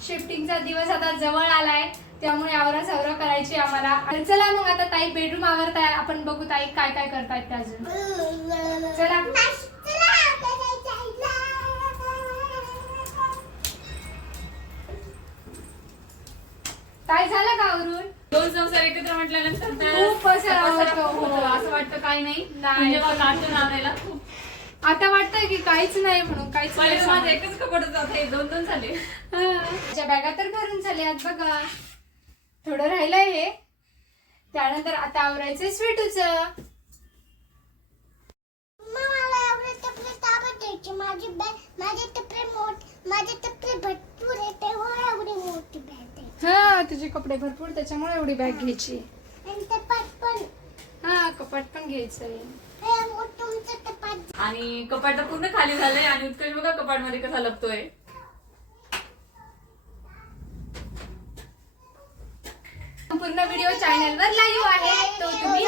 शिफ्टिंगचा दिवस आता जवळ आलाय त्यामुळे आवरा सावरा करायची आम्हाला. चला मग आता ताई बेडरूम आवरताय आपण बघू ताई काय काय करतायत अजून. चला. काय झालं का आवरून? दोन संसार एकत्र म्हटल्यानंतर तर खूप पसारा होतो. असं वाटतं काही नाही. म्हणजे कार्टून आणायला खूप आता वाटतंय की काहीच नाही म्हणून काहीच नाही. एकच कपड दोन दोन झाले. माझ्या बॅगा तर भरून झाल्यात बघा. थोडं राहिलंय हे. त्यानंतर आता आवरायचंय स्वीटूच. माझी बॅग माझे मोठ माझे टप्पे भरपूर आहे तेव्हा एवढी मोठी बॅग आहे हा तुझे कपडे भरपूर त्याच्यामुळे एवढी बॅग घ्यायची. आणि हा कपाट पण घ्यायचंय. हे मोठ तुमचं टपात आणि कपाट तर पूर्ण खाली झालंय आणि उत्कर्ष बघा कपाटमध्ये कसा लपतोय. पूर्ण व्हिडिओ चॅनलवर लाईव्ह आहे. तो तुम्ही